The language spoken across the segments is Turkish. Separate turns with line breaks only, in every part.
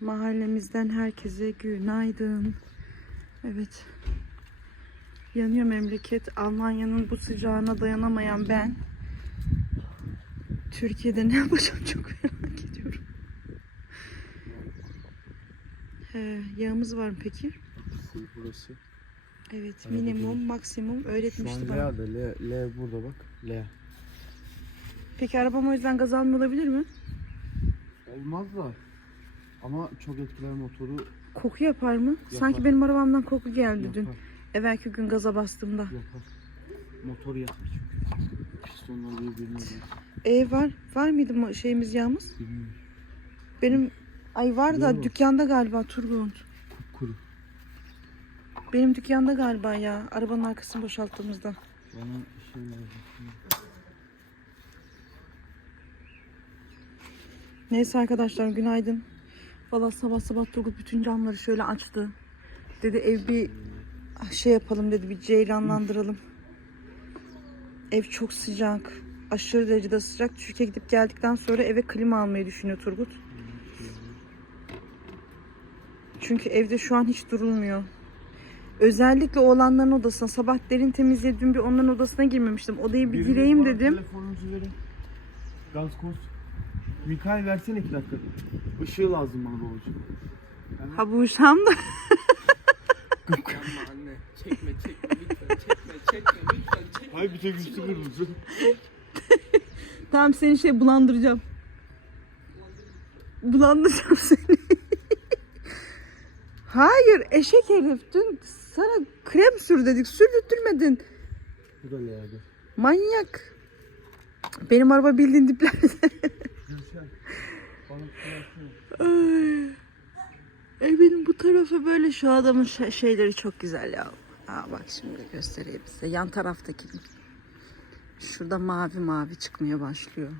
Mahallemizden herkese günaydın. Evet. Yanıyor memleket. Almanya'nın bu sıcağına dayanamayan ben. Türkiye'de ne yapacağım çok merak ediyorum. He, yağımız var mı peki?
Full burası.
Evet,
Arada
minimum,
değil.
maksimum
Şu
öğretmişti
an
bana.
L'de. L, L burada bak. L.
Peki arabam o yüzden gaz almıyor olabilir mi?
Olmaz da. Ama çok etkiler motoru
Koku yapar mı? Sanki
Yapar.
benim arabamdan koku geldi
yapar.
dün. Evvelki gün gaza bastığımda.
Yapar. Motor yakar çünkü. Pistonlar birbirine.
E var. Var mıydı mı şeyimiz yağımız?
Bilmiyorum.
Benim ay var da
Yok.
dükkanda galiba Turgut.
Kuru.
Benim dükkanda galiba ya. Arabanın arkasını boşalttığımızda.
Bana şey.
Neyse arkadaşlar günaydın. Valla sabah sabah Turgut bütün camları şöyle açtı. Dedi ev bir şey yapalım dedi bir ceylanlandıralım. Ev çok sıcak. Aşırı derecede sıcak. Türkiye gidip geldikten sonra eve klima almayı düşünüyor Turgut. Çünkü evde şu an hiç durulmuyor. Özellikle oğlanların odasına sabah derin temizliğe dün bir onların odasına girmemiştim. Odayı bir gireyim dedim.
Telefonunuzu verin. Gaz koz. Mikael versene iki dakika. Işığı lazım bana babacığım.
Ha bu uşağım da
Yapma anne. Çekme çekme lütfen çekme çekme lütfen çekme.
Hayır bir tek üstü kırmızı.
Tamam seni şey bulandıracağım. Bulandıracağım seni. Hayır eşek herif dün sana krem sür dedik sürdürtmedin.
Bu da L'de.
Manyak. Benim araba bildiğin diplerde.
Gülşen. Bana bir şey versene.
Evin bu tarafı böyle şu adamın şey- şeyleri çok güzel ya. Aa, bak şimdi göstereyim size. Yan taraftaki. Şurada mavi mavi çıkmaya başlıyor.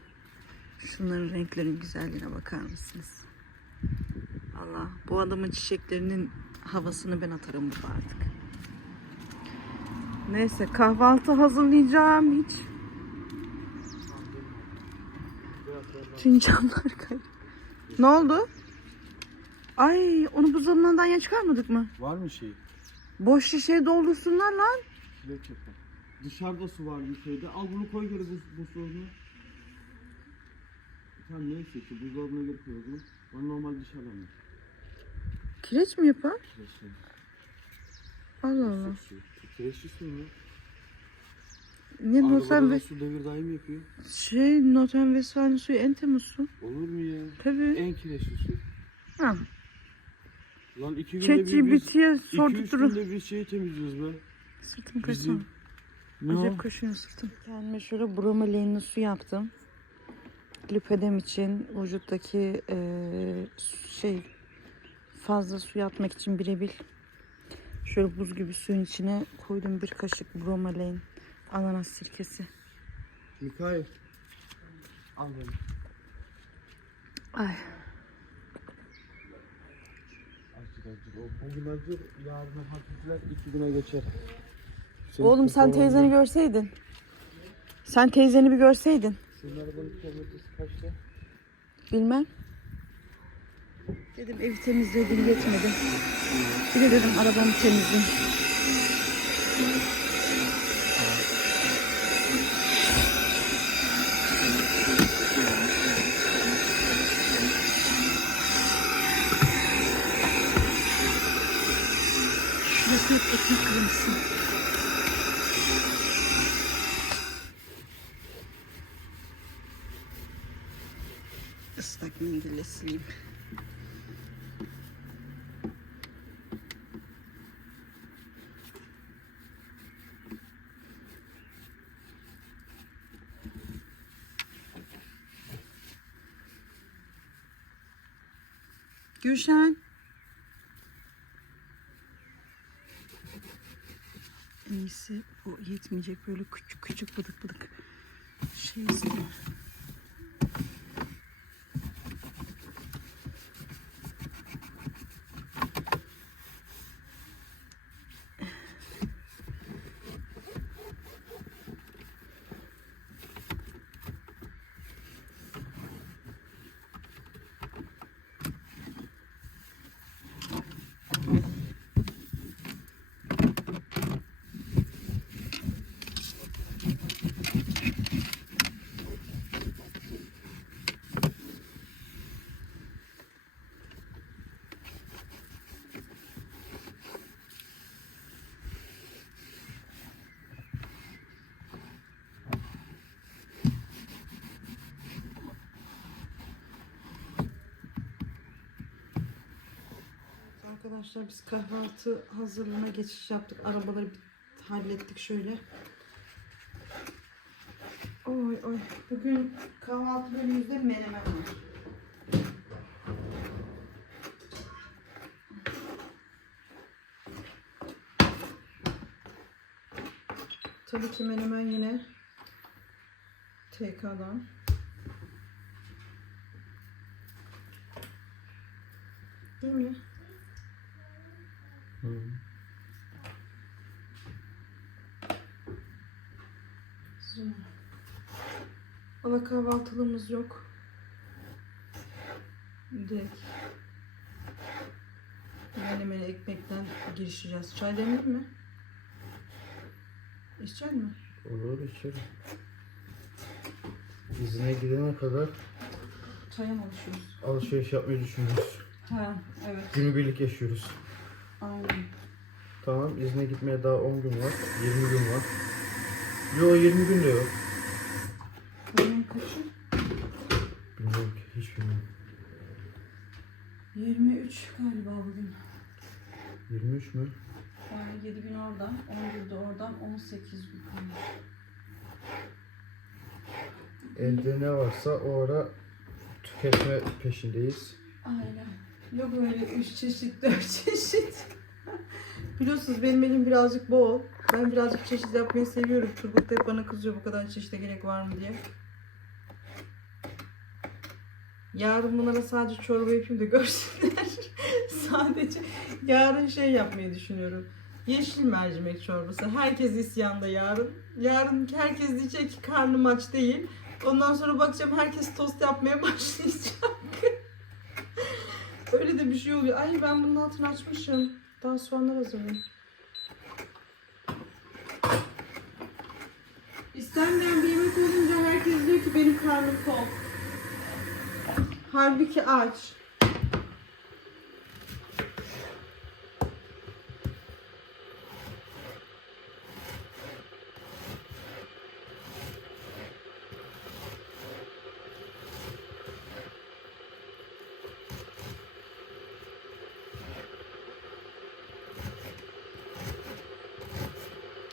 Şunların renklerin güzelliğine bakar mısınız? Allah bu adamın çiçeklerinin havasını ben atarım burada artık. Neyse kahvaltı hazırlayacağım hiç. Fincanlar kay. Ne oldu? Ay onu buzdolabından ya çıkarmadık mı?
Var mı şey?
Boş şişeye doldursunlar lan.
Kireç yapar. Dışarıda su var bir şeyde. Al bunu koy geri buz, buzdolabına. Tamam neyse ki buzdolabına geri koy o zaman. Ben normal dışarıdan var.
Kireç mi yapar?
Kireçli.
Allah Allah.
Su. Kireçli su mu?
Noten
da
ve
su devir daim yapıyor.
şey Noten Westfalen suyu en temiz su.
Olur mu ya?
Tabii.
En kireçli su.
Ha.
Lan iki günde bir biz...
ChatGPT'ye
İki
sorduk
üç
durun.
günde bir şeyi temizliyoruz be.
Sırtım kaçsana.
Bizim... Ne o?
Acayip kaşıyor sırtım. Kendime şöyle bromelinli su yaptım. Lipedem için vücuttaki eee, şey fazla su atmak için birebir şöyle buz gibi suyun içine koydum bir kaşık bromelain ananas sirkesi.
Mikail. Al beni.
Ay
acır. O bugün acır, yarın hafifler, iki güne geçer.
Oğlum sen teyzeni görseydin. Sen teyzeni bir görseydin.
Senin arabanın kilometresi kaçta?
Bilmem. Dedim evi temizledim yetmedi. Bir de dedim arabamı temizleyeyim. Şurası hep ekmek kırıntısı. Islak mendille sileyim. Gülşen. En iyisi bu yetmeyecek böyle küçük küçük bıdık bıdık şey. Arkadaşlar biz kahvaltı hazırlığına geçiş yaptık. Arabaları bir hallettik şöyle. Oy oy. Bugün kahvaltı bölümümüzde menemen var. Tabii ki menemen yine TK'dan. Değil mi? Valla kahvaltılığımız yok. Direkt menemene ekmekten girişeceğiz. Çay demir mi? İçecek mi?
Olur içerim. İzine gidene kadar
Çaya mı alışıyoruz?
alışveriş yapmayı düşünüyoruz.
Ha evet.
Günübirlik yaşıyoruz.
Aynen.
Tamam izne gitmeye daha 10 gün var. 20 gün var. Yo 20 gün de yok.
Bugün kaçı?
Bilmiyorum ki hiç bilmiyorum.
23 galiba bugün.
23 mü?
Yani 7 gün oradan, 11 de oradan, 18 gün.
Elde ne varsa o ara tüketme peşindeyiz.
Aynen. Yok öyle 3 çeşit, 4 çeşit. Biliyorsunuz benim elim birazcık bol. Ben birazcık çeşit yapmayı seviyorum. Turgut hep bana kızıyor bu kadar çeşite gerek var mı diye. Yarın bunlara sadece çorba yapayım da görsünler. sadece yarın şey yapmayı düşünüyorum. Yeşil mercimek çorbası. Herkes isyanda yarın. Yarın herkes diyecek ki karnım aç değil. Ondan sonra bakacağım herkes tost yapmaya başlayacak. Öyle de bir şey oluyor. Ay ben bunun altını açmışım. Daha soğanlar hazırlayayım. İstenmeyen bir yemek olunca herkes diyor ki benim karnım tok. Halbuki aç.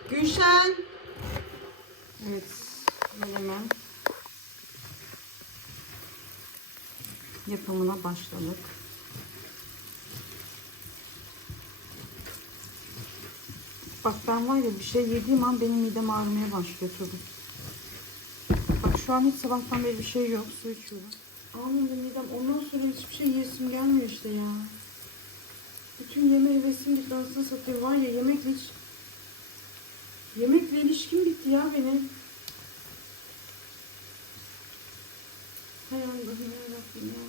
Gülşen. Evet. Menemen. Yapımına başladık. Bak ben var ya bir şey yediğim an benim midem ağrımaya başlıyor tabii. Bak şu an hiç sabahtan beri bir şey yok. Su içiyorum. Anında midem ondan sonra hiçbir şey yiyesim gelmiyor işte ya. Bütün yeme hevesim gitti anasını satayım. Var ya yemekle hiç Yemekle ilişkim bitti ya benim. Hay Allah'ım yarabbim ya.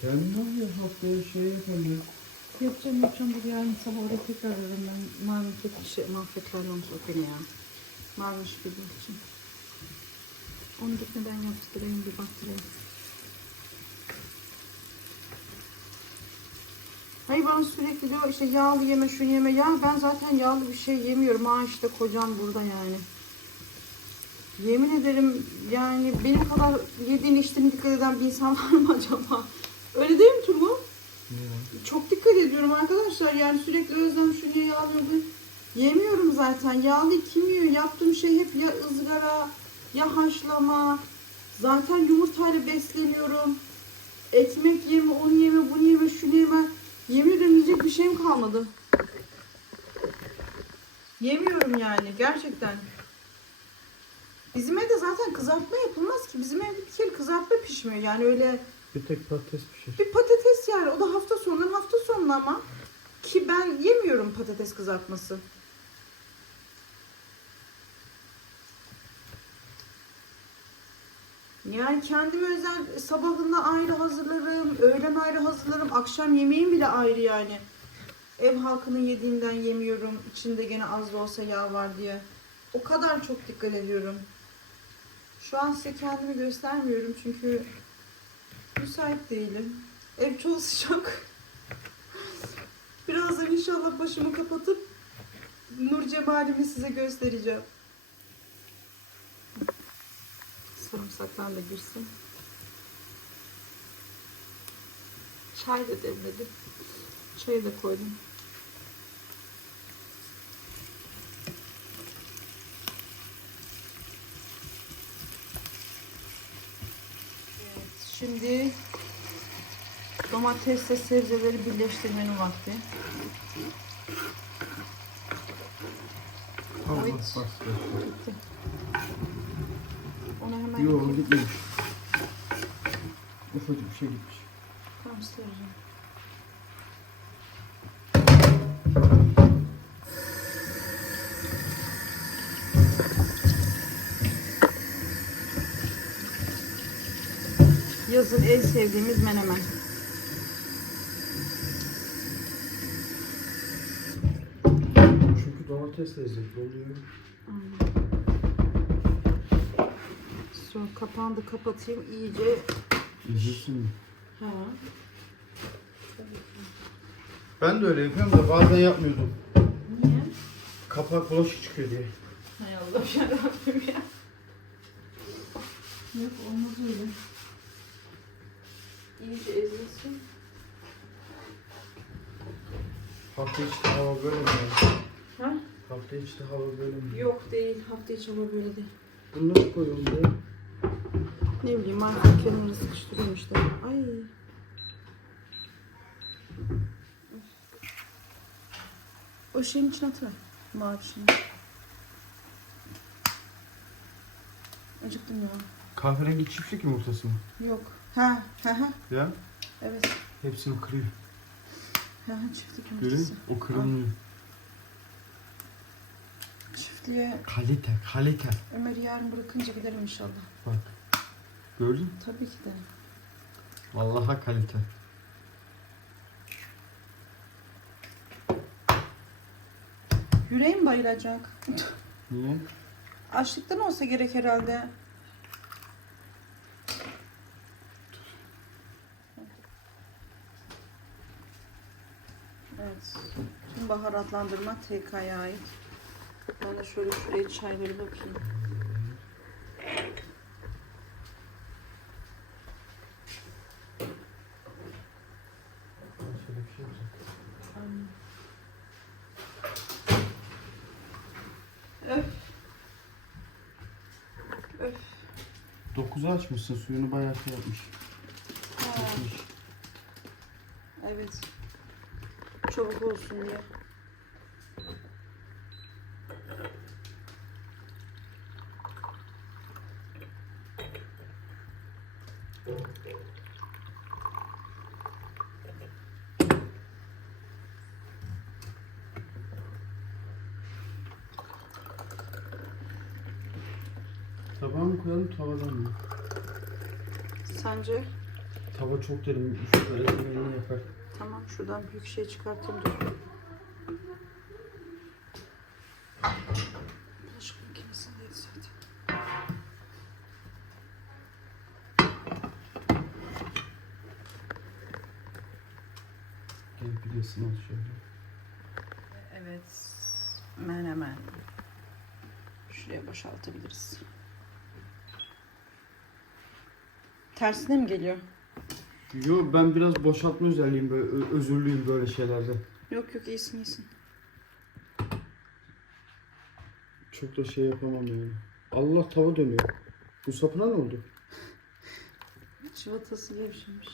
Kendin ya haftaya şey yapalım.
Yapacağım yapacağım bu yarın sabah oraya tekrar ararım ben. Marifet şey, mahvetlerle onu sokayım ya. Varmış bir için. Onu gitmeden yaptırayım bir baktırayım. Hayır ben sürekli diyor işte yağlı yeme şu yeme. Ya ben zaten yağlı bir şey yemiyorum. Ha işte kocam burada yani. Yemin ederim yani benim kadar yediğin içtiğine dikkat eden bir insan var mı acaba? Öyle değil mi Turgut? Çok dikkat ediyorum arkadaşlar. Yani sürekli özlem şunu yağlı bu. Yemiyorum zaten. Yağlı kim yiyor? Yaptığım şey hep ya ızgara ya haşlama. Zaten yumurtayla besleniyorum. Ekmek yeme, onu yeme, bunu yeme, şunu yeme. Yemin ederim yiyecek bir şeyim kalmadı. Yemiyorum yani gerçekten. Bizim evde zaten kızartma yapılmaz ki. Bizim evde bir kere kızartma pişmiyor. Yani öyle
Bir tek patates pişir.
bir patates yani. O da hafta sonundan hafta sonuna ama. Ki ben yemiyorum patates kızartması. Yani kendime özel sabahında ayrı hazırlarım, öğlen ayrı hazırlarım, akşam yemeğim bile ayrı yani. Ev halkının yediğinden yemiyorum. İçinde gene az da olsa yağ var diye. O kadar çok dikkat ediyorum. Şu an size kendimi göstermiyorum çünkü müsait değilim. Ev çok sıcak. Birazdan inşallah başımı kapatıp nur cemalimi size göstereceğim. Sarımsaklar da girsin. Çay da demledim. Çayı da koydum. Evet, şimdi domatesle sebzeleri birleştirmenin vakti.
Tamam,
Evet. Bitti. Onu hemen
Yok gitmemiş. Ufacık bir şey gitmiş.
Tamam saracağım. Yazın en sevdiğimiz menemen.
Çünkü domates lezzetli oluyor.
Sonra kapağını da kapatayım iyice.
Mi?
Ha.
Ben de öyle yapıyorum da bazen yapmıyordum.
Niye?
Kapak bulaşık çıkıyor diye.
Hay Allah yarabbim ya. Yok olmaz öyle. İyice ezilsin.
Hafta içi hava böyle mi?
Ha?
Hafta içi hava böyle mi?
Yok değil. Hafta içi hava böyle değil.
Bunu nasıl koyuyorum buraya?
Ne bileyim artık kendimi sıkıştırıyorum işte. Ay. O şeyin içine atıver. Mavi şeyin. Acıktım ya.
Kahverengi çiftlik yumurtası mı?
Yok. Ha ha ha.
Ya
Evet.
hepsini kırıyor.
Ha ha çiftlik
Görün
yumurtası.
o kırılmıyor.
Çiftliğe
Kalite, kalite.
Ömer'i yarın bırakınca giderim inşallah.
Bak. Gördün mü?
Tabii ki de.
Vallahi kalite.
Yüreğim bayılacak.
Niye?
Açlıktan olsa gerek herhalde. Evet. Baharatlandırma TK'ya ait. Ben de şöyle şuraya bakayım.
Bir şey yapacağım.
Öf. Öf.
9'u açmışsın suyunu bayağı şey yapmış.
Ha, evet. Çabuk olsun diye.
Tabağa mı koyalım tavadan mı?
Sence?
Tava çok derin. Böyle yemeğini yakar.
Tamam şuradan büyük şey çıkartayım dur. Bulaşık makinesindeydi zaten.
Gel pidesini al şöyle.
Evet. Menemen. Şuraya boşaltabiliriz. Tersine mi geliyor?
Yo ben biraz boşaltma özelliğim böyle ö- özürlüyüm böyle şeylerde.
Yok yok iyisin iyisin.
Çok da şey yapamam yani. Allah tava dönüyor. Bu sapına ne oldu?
Çıvatası gevşemiş.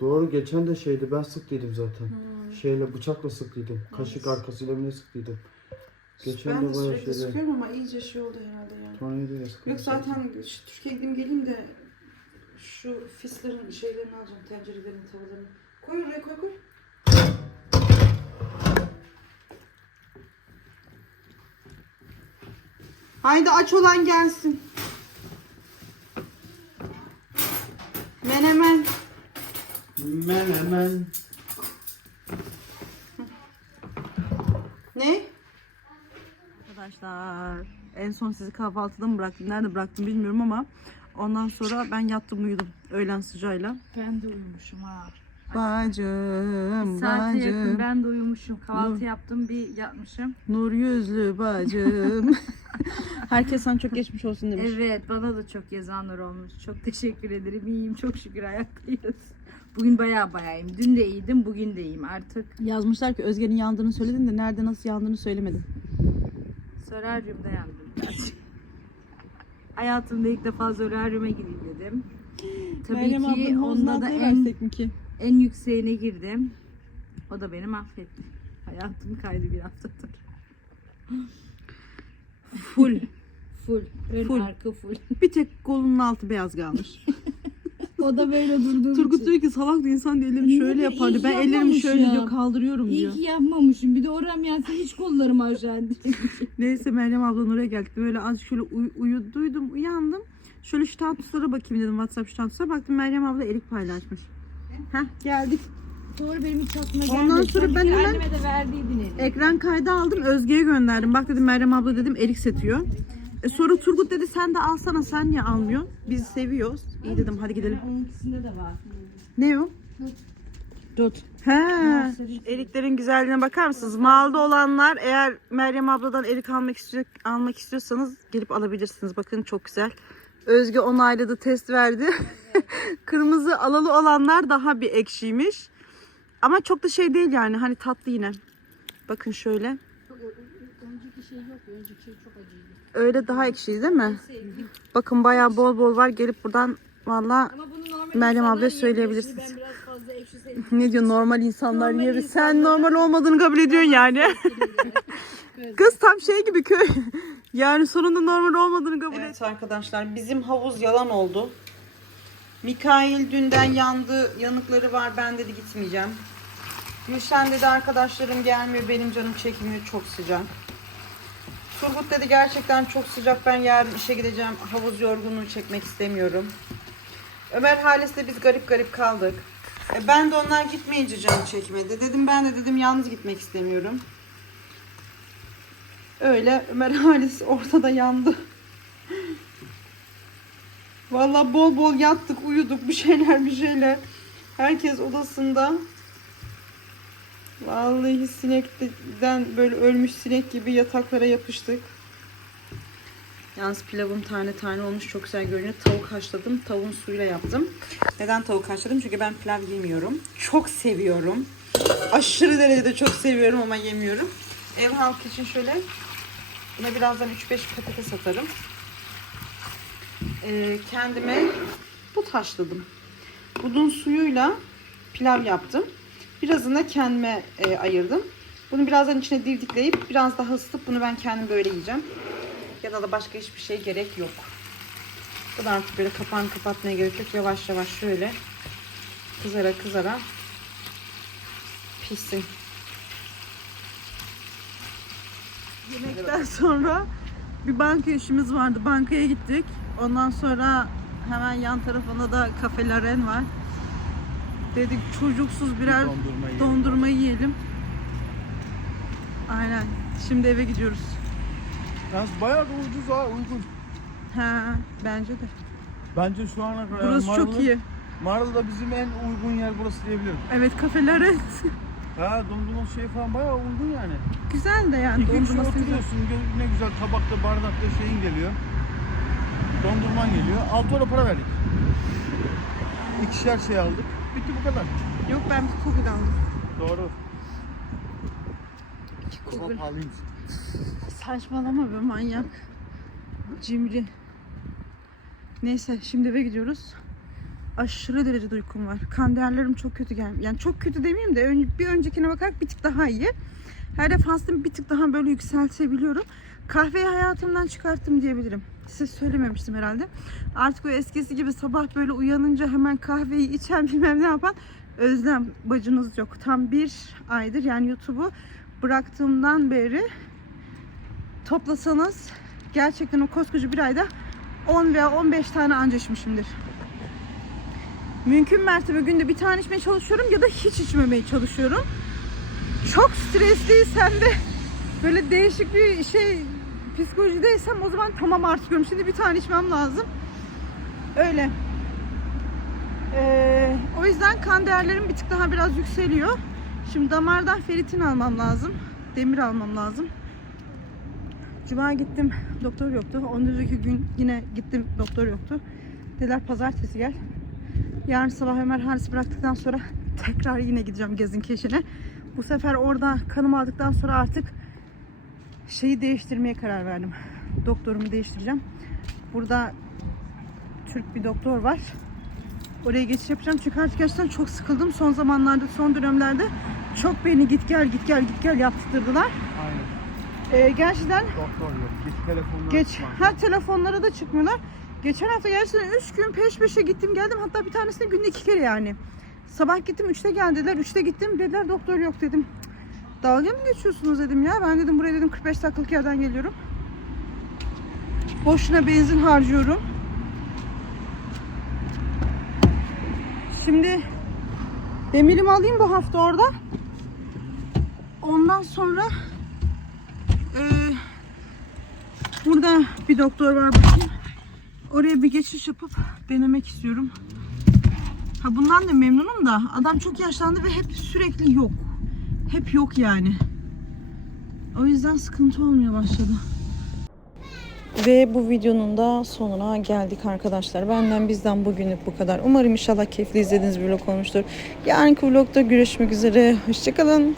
Doğru geçen de şeydi ben sıktıydım zaten.
Hmm.
Şeyle bıçakla sıktıydım. Kaşık
Evet.
arkasıyla ne sıktıydım. Geçen
ben
de bayağı
sürekli
şeyde.
sıkıyorum ama iyice şey oldu herhalde yani.
Tornavida sıktım.
Yok zaten Türkiye'ye gideyim geleyim de şu fislerin şeylerini alacağım. Tencerelerini, tavalarını. Koy oraya koy koy. Haydi aç olan gelsin. Menemen.
Menemen.
Ne?
Arkadaşlar en son sizi kahvaltıda mı bıraktım? Nerede bıraktım bilmiyorum ama ondan sonra ben yattım uyudum öğlen sıcağıyla.
Ben de uyumuşum ha.
Bacım,
Saate yakın
bacım,
ben de uyumuşum. Kahvaltı
Hı.
yaptım bir yatmışım.
nur yüzlü bacım. Herkes sana çok geçmiş olsun demiş.
Evet bana da çok yazanlar olmuş. Çok teşekkür ederim. İyiyim çok şükür ayaktayız. Bugün baya baya iyiyim. Dün de iyiydim, bugün de iyiyim artık.
Yazmışlar ki Özge'nin yandığını söyledin de nerede nasıl yandığını söylemedin.
Solaryumda yandım. Hayatımda ilk defa solaryuma gireyim dedim. Tabii ki onda da en,
ki?
en yükseğine girdim. O da beni mahvetti. Hayatım kaydı bir haftadır.
Full.
Full. Ön
Full.
arka full.
Bir tek kolunun altı beyaz kalmış.
O da böyle durduğum
Turgut diyor ki salak bir insan diyor ellerini şöyle
de
yapardı.
iyi
Ben ellerimi
yapmamış
şöyle
ya.
diyor kaldırıyorum
İyi
diyor.
ki yapmamışım. Bir de oram yansa hiç kollarım aşağı değil.
Neyse Meryem ablan oraya geldi. Böyle azıcık şöyle uy- uyuduydum, uyandım. Şöyle statuslara bakayım dedim WhatsApp statuslara. Baktım Meryem abla erik paylaşmış. Heh geldik.
Doğru benim hiç aklıma gelmedi.
Ondan sonra
Tabii
ben hemen-
Anneme de verdiydin eli.
Ekran kaydı aldım. Özge'ye gönderdim. Bak dedim Meryem abla dedim erik setiyor. E sonra Turgut dedi sen de alsana sen niye almıyorsun? Biz seviyoruz. İyi dedim hadi gidelim.
Onunkisinde de var.
Ne o? Dut. He. Eriklerin güzelliğine bakar mısınız? Malda olanlar eğer Meryem abladan erik almak istiyor, almak istiyorsanız gelip alabilirsiniz. Bakın çok güzel. Özge onayladı, test verdi. Kırmızı alalı olanlar daha bir ekşiymiş. Ama çok da şey değil yani. Hani tatlı yine. Bakın şöyle.
Önceki şey yok. Önceki şey çok acıydı.
Öyle daha ekşi değil mi? Bakın bayağı bol bol var. Gelip buradan valla Meryem
yemiyor.
söyleyebilirsiniz.
Şimdi Ben biraz fazla ekşi sevdim.
ne diyor normal insanlar
Normal
yer. Sen
insanlar-
normal olmadığını kabul ediyorsun yani. Kız tam şey gibi köy. Yani sonunda normal olmadığını kabul Evet arkadaşlar bizim havuz yalan oldu. Mikail dünden yandı. Yanıkları var. Ben dedi gitmeyeceğim. Gülşen dedi arkadaşlarım gelmiyor. Benim canım çekmiyor. Çok sıcak. Turgut dedi gerçekten çok sıcak. Ben yarın işe gideceğim. Havuz yorgunluğu çekmek istemiyorum. Ömer Halis'le biz garip garip kaldık. E ben de onlar gitmeyince canım çekmedi. Dedim ben de dedim yalnız gitmek istemiyorum. Öyle Ömer Halis ortada yandı. Vallahi bol bol yattık, uyuduk, bir şeyler bir şeyler. Herkes odasında. Vallahi sinekten böyle ölmüş sinek gibi yataklara yapıştık. Yalnız pilavım tane tane olmuş çok güzel görünüyor. Tavuk haşladım. Tavuğun suyuyla yaptım. Neden tavuk haşladım? Çünkü ben pilav yemiyorum. Çok seviyorum. Aşırı derecede çok seviyorum ama yemiyorum. Ev halkı için şöyle buna birazdan 3-5 patates atarım. Ee, kendime but haşladım. Budun suyuyla pilav yaptım. Birazını kendime e, ayırdım. Bunu birazdan içine divdikleyip biraz daha ısıtıp bunu ben kendim böyle yiyeceğim. Ya da, da başka hiçbir şey gerek yok. Bu da artık böyle kapağını kapatmaya gerek yok. Yavaş yavaş şöyle kızara kızara pişsin. Yemekten sonra bir banka işimiz vardı. Bankaya gittik. Ondan sonra hemen yan tarafında da Kafe Laren var. Dedik çocuksuz birer
Dondurma yiyelim.
dondurma yiyelim. Aynen. Şimdi eve gidiyoruz.
Yalnız bayağı da ucuz ha uygun.
Ha, bence de.
Bence şu ana kadar
Burası çok
Marlı-
iyi.
Marlı'da bizim en uygun yer burası diyebilirim.
Evet kafeler
Ha dondurma şey falan bayağı uygun yani.
güzel de yani
İki
dondurması güzel.
oturuyorsun gö- ne güzel tabakta bardakta şeyin geliyor. Dondurman geliyor. 6 euro para verdik. İkişer şey aldık. Bitti bu kadar.
Yok ben bir kugul aldım.
Doğru.
Kugul.
Çok pahalıymış.
Saçmalama be manyak. Cimri. Neyse şimdi eve gidiyoruz. Aşırı derecede uykum var. Kan değerlerim çok kötü gelmiyor. Yani çok kötü demeyeyim de bir öncekine bakarak bir tık daha iyi. Her defasında bir tık daha böyle yükseltebiliyorum. Kahveyi hayatımdan çıkarttım diyebilirim. Size söylememiştim herhalde. Artık o eskisi gibi sabah böyle uyanınca hemen kahveyi içen bilmem ne yapan Özlem bacınız yok. Tam bir aydır yani YouTube'u bıraktığımdan beri toplasanız gerçekten o koskoca bir ayda 10 veya 15 tane anca içmişimdir. Mümkün mertebe günde bir tane içmeye çalışıyorum ya da hiç içmemeye çalışıyorum. Çok stresliysem ve böyle değişik bir şey psikolojideysem o zaman tamam artık diyorum. Şimdi bir tane içmem lazım. Öyle. Ee, o yüzden kan değerlerim bir tık daha biraz yükseliyor. Şimdi damardan feritin almam lazım. Demir almam lazım. Cuma gittim doktor yoktu. Ondan önceki gün yine gittim doktor yoktu. Dediler pazartesi gel. Yarın sabah Ömer Halis bıraktıktan sonra tekrar yine gideceğim gezin keşine. Bu sefer orada kanımı aldıktan sonra artık şeyi değiştirmeye karar verdim. Doktorumu değiştireceğim. Burada Türk bir doktor var. Oraya geçiş yapacağım çünkü artık gerçekten çok sıkıldım. Son zamanlarda, son dönemlerde çok beni git gel git gel git gel yaptırdılar.
Aynen.
Ee, gerçekten
Doktor yok. Geç telefonlar.
geç her telefonlara da çıkmıyorlar. Geçen hafta gerçekten 3 gün peş peşe gittim geldim. Hatta bir tanesine günde 2 kere yani. Sabah gittim 3'te gel dediler. 3'te gittim dediler doktor yok dedim. Dalga mı geçiyorsunuz dedim ya. Ben dedim buraya dedim 45 dakikalık yerden geliyorum. Boşuna benzin harcıyorum. Şimdi demirimi alayım bu hafta orada. Ondan sonra eee burada bir doktor var bakayım. Oraya bir geçiş yapıp denemek istiyorum. Ha bundan da memnunum da adam çok yaşlandı ve hep sürekli yok. Hep yok yani. O yüzden sıkıntı olmaya başladı. Ve bu videonun da sonuna geldik arkadaşlar. Benden bizden bugünlük bu kadar. Umarım inşallah keyifli izlediğiniz bir vlog olmuştur. Yarınki vlogda görüşmek üzere. Hoşçakalın.